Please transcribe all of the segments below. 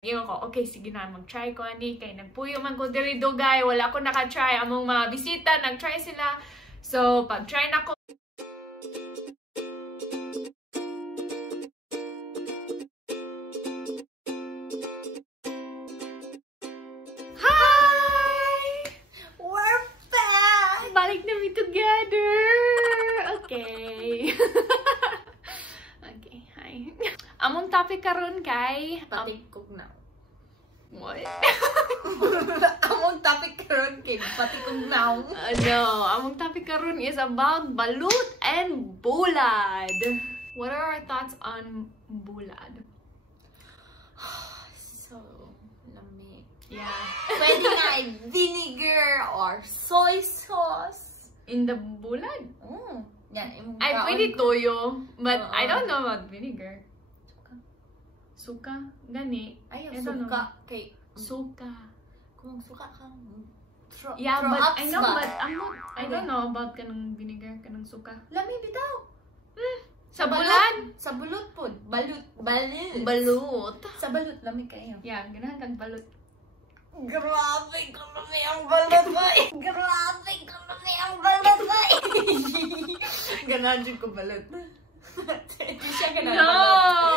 Ngayon ko, okay, sige na, mag-try ko ani. Kay nagpuyo man ko diri dugay, wala ko naka-try. Among mga bisita, nag-try sila. So, pag-try na ko. Hi! We're back! Balik na we together! Okay. Okay, hi. Among topic karon kay Patikog na. What? Among topic karon kay patikog na. Among topic karon is about balut and bulad. What are our thoughts on bulad? So, lamig. Yeah. Pwede nga ay vinegar or soy sauce. In the bulad? Yan, imong Ay, kaon. pwede toyo. But I don't know about vinegar. Suka. Suka? Gani. Ay, I don't suka. know. Kay, Suka. kung suka ka, Yeah, throw but ups I know, ba? but I don't know about kanang vinegar, kanang suka. Lami bitaw. Sa bulad? Sa balut po. Balut. Balut. Sa balut, lami kayo. Yeah, ganahan kang balut. Grabe, kami ang balut ba? Grabe, kami ang balut ba? Ganahan din ko balut. Hindi siya ganahan balut.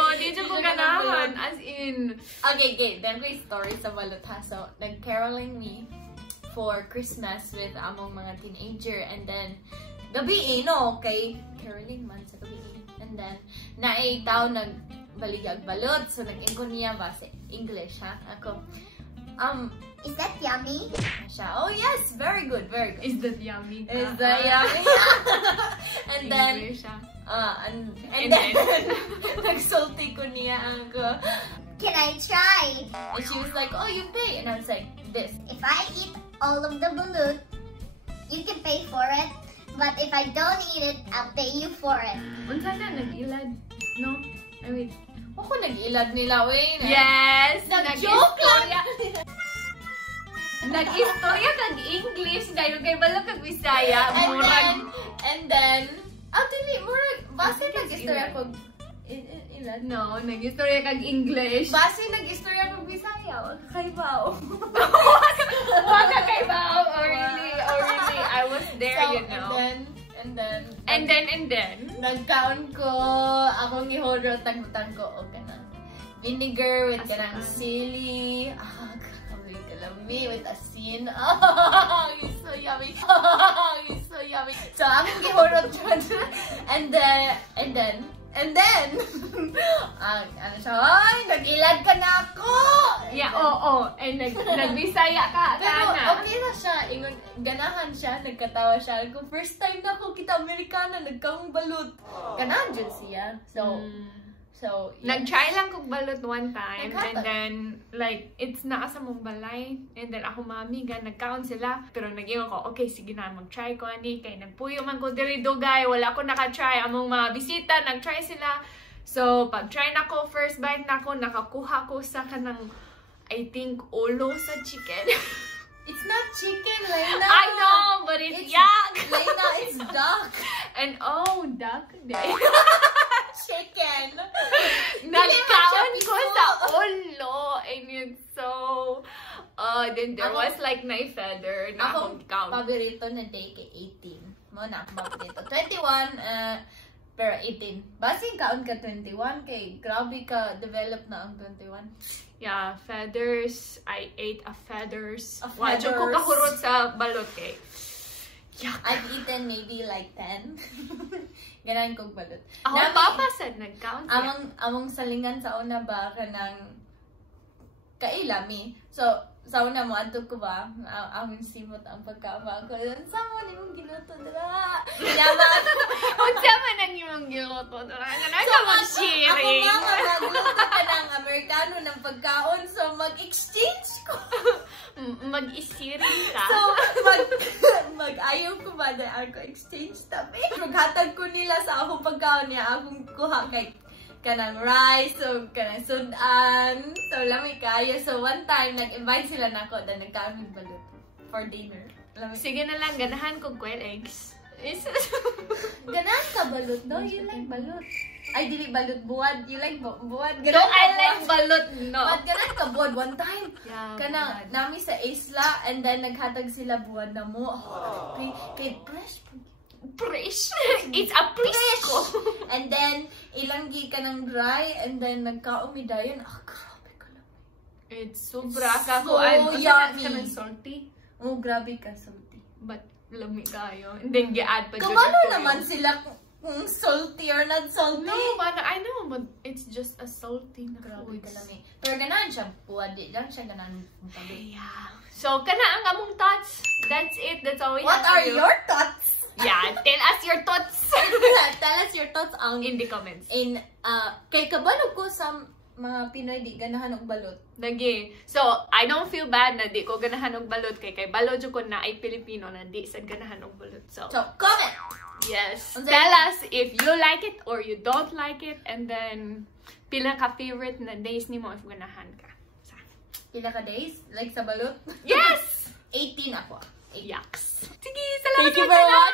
No! Di siya ko ganahan. As in... Okay. Then may story sa balut ha. So, nag-caroling me for Christmas with among mga teenager. And then, gabi no? Okay? Caroling man sa gabi. And then, naitaw nagbaligag balot. So, nag-ingon niya ba sa English ha? Ako, is that yummy? Siya, oh yes, very good, very good. Is that yummy? Is that yummy? And then, English, and then, nagsulti ko niya ako. Can I try? And she was like, oh, you pay. And I was like, this. If I eat all of the balut, you can pay for it. But if I don't eat it, I'll pay you for it. Unsa na nag-ilad? No? I wait. Ako nag-ilad nila, Wayne. Yes! Nag-joke lang! Nag-istorya kag English dahil kay balo kag Bisaya. And then, dili, murag, base nag-istorya ko. Ilad? No, nag-istorya kag English. Base nag-istorya ko Bisaya. Kakaibaw. Waka kay Bao. Or really, I was there, So, you know. And then, nagkaon ko, akong ihorot, nagbutan ko, okay na. Vinegar with kanang sili. Grabe, kalami with asin. It's so yummy. It's so yummy. So, akong ihorot dyan. And then, ano siya, ay, nag-ilad ka na ako! Yeah, oo. And nagbisaya ka, Pero kana. okay na siya, ingon, ganahan siya, nagkatawa siya. Kung first time na ako kita Amerikana, nagkaong balut. Ganahan dyan siya. So, yeah. Nag-try lang kong balot one time. Nagkata. And then, like, it's naa sa mong balay. And then, ako mamiga, nagkaon sila. Pero nag-iwan ko, okay, sige na, mag-try ko ani. Kay nagpuyo man ko diri dugay, wala ko naka-try. Among mga bisita, nag-try sila. So, pag-try na ko, first bite na ko, nakakuha ko sa kanang, I think, ulo sa chicken. It's not chicken, Lena. I know, but it's yuck. Lena, it's duck. And duck day. Chicken. Nagkaon ko sa ulo. And it's so... then there was like na feather na akong count. Paborito na day kay 18. Mo na akong paborito. 21, pero 18. Basing kaon ka 21 kay grabe ka develop na ang 21. Yeah, feathers. I ate a feathers. A Wadyo ko feathers. kahurot sa balot eh. Yuck. I've eaten maybe like 10. Ganahan kong balot. Ako papasad, nag-count siya. Among salingan sa una ba kanang kailami. So, sa una mo, anto ko ba? Aming simot ang pagkama ko. Sa mo, di mong giluto dira. Unsa man ang imong giluto? Ganun ka mag-sharing. Ako nga, magluto ka ng Amerikano ng pagkaon. So, mag-exchange ko. Mag-isiring ka. So, mag-ayaw ko ba na ako exchange tabi? Maghatag ko nila sa akong pagkaon niya. Akong kuha kay kanang rice, so kanang sudan. So, lamig kayo. So, one time, nag-invite sila na ako. Then, nagkaon ng balut for dinner. Lamig. Sige na lang, ganahan kong quail eggs. Ganahan ka balot daw. You like balot. Ay, dili balot. Buwad. You like buwad. No, I like balot. No. But ganahan ka buwad one time. Yeah, Kana, nami sa isla, and then naghatag sila buwad na mo. Kay fresh. It's a presko. And then, ilanggi ka ng dry, and then nagkaumidayon. Grabe ka lang. It's sobra ka So ko. yummy. Ka ng salty. Oh, grabe ka, salty. But, lami kayo. And then, gi-add pa Kamano naman sila kung salty or not salty? No, but I know, but it's just a salty na Grabe foods. ka lang eh. Pero ganahan siya, buwad. Di lang siya ganahan tabi. Yeah. So, kana ang among thoughts. That's it. That's all we What have are to do. your thoughts? Yeah, tell us your thoughts Tell us your thoughts in the comments. Kay kabalo ko sa mga Pinoy di ganahan og balot. Lagi. So, I don't feel bad na di ko ganahan og balot kay balot jud ko na ay Pilipino na di sad ganahan og balot. So, comment! yes. And Tell us if you like it or you don't like it, and then pila ka favorite na days nimo if ganahan ka. So, Pila ka days? Like sa balot? yes! 18 ako. Yaks. Sige, salamat Thank you sa for tanan!